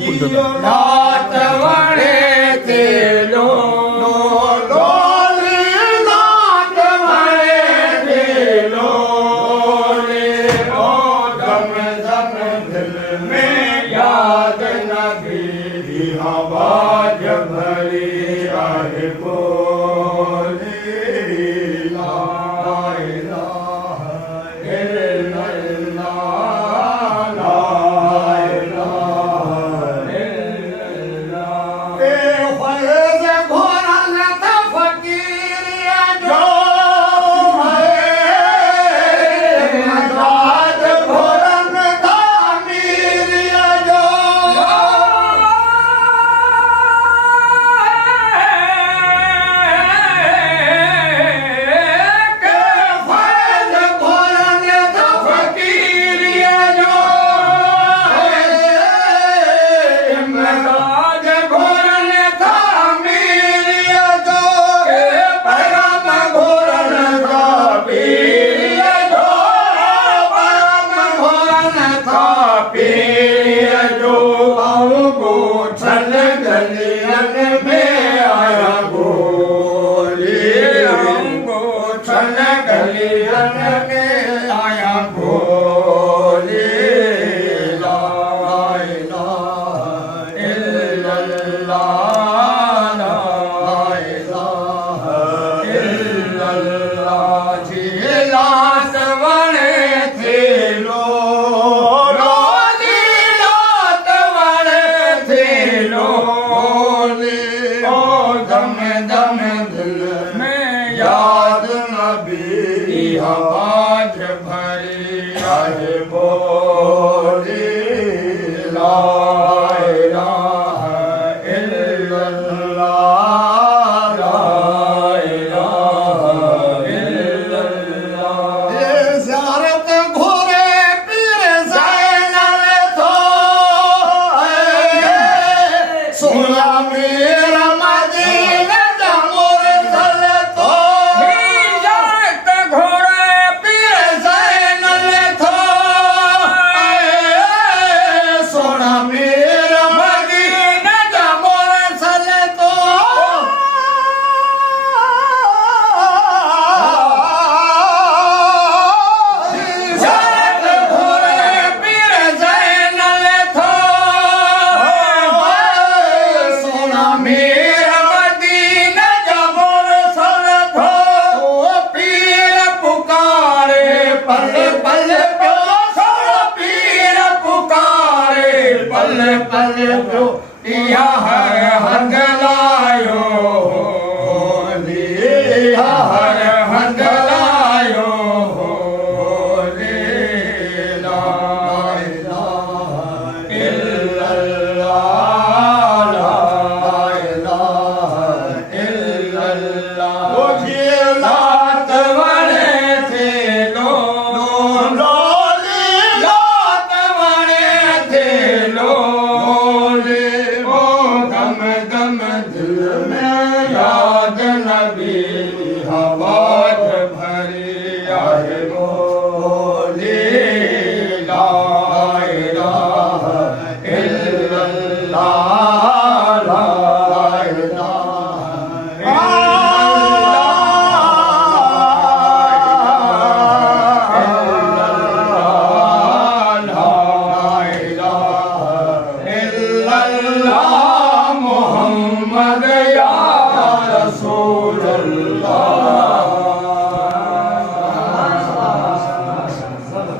जियो लात वणे थेलो डोली लात वणे थेलो ओ दम दम दिल में याद नबी आवाज भरी आहे बोले ला इलाहा इल्लल्लाह ला इलाहा इल्लल्लाह ए फैज़ घोरन था फकीरिया जो मदाद घोरन था अमीरिया जो फैज़ घोरन था फकीरिया जो मदाद घोरन था अमीरिया जो पैगाम घोरन था पीरिया जो पैगाम घोरन था पीरिया जो गोठन गलियन में आया गोली गोठन गलियन में आया गोली ला इलाहा इल्लल्लाह ला इलाहा इल्लल्लाह जी लात वणे थेलो रोजी लात वणे थेलो ओ दम दम दिल में याद नबी आवाज भरी आहे बोली ला इलाहा इल्लल्लाह ला इलाहा इल्लल्लाह ये ज़ियारत घोरे पीर ज़ैनल थो सोना मेरा मदीना दा मुरसल थो हिजात घोड़े पीर ज़ैनल थो सोना मेरा मदीना दा मुरसल थो हिजात घोड़े पीर ज़ैनल थो सोना मेरा मदीना दा मुरसल थो पीर पुकारे पल पल प्यो सोना पीर पुकारे पल पल प्यो इहा हर हंग लायो इहा हर हंग लायो ला इलाहा इल्लल्लाह ला इलाहा इल्लल्लाह ओ जी लात वणे थेलो डोली लात वणे थेलो ओ दम दम दिल में याद नबी आवाज भरी आहे बोली ला इलाहा इल्लल्लाह ला इलाहा मोहम्मद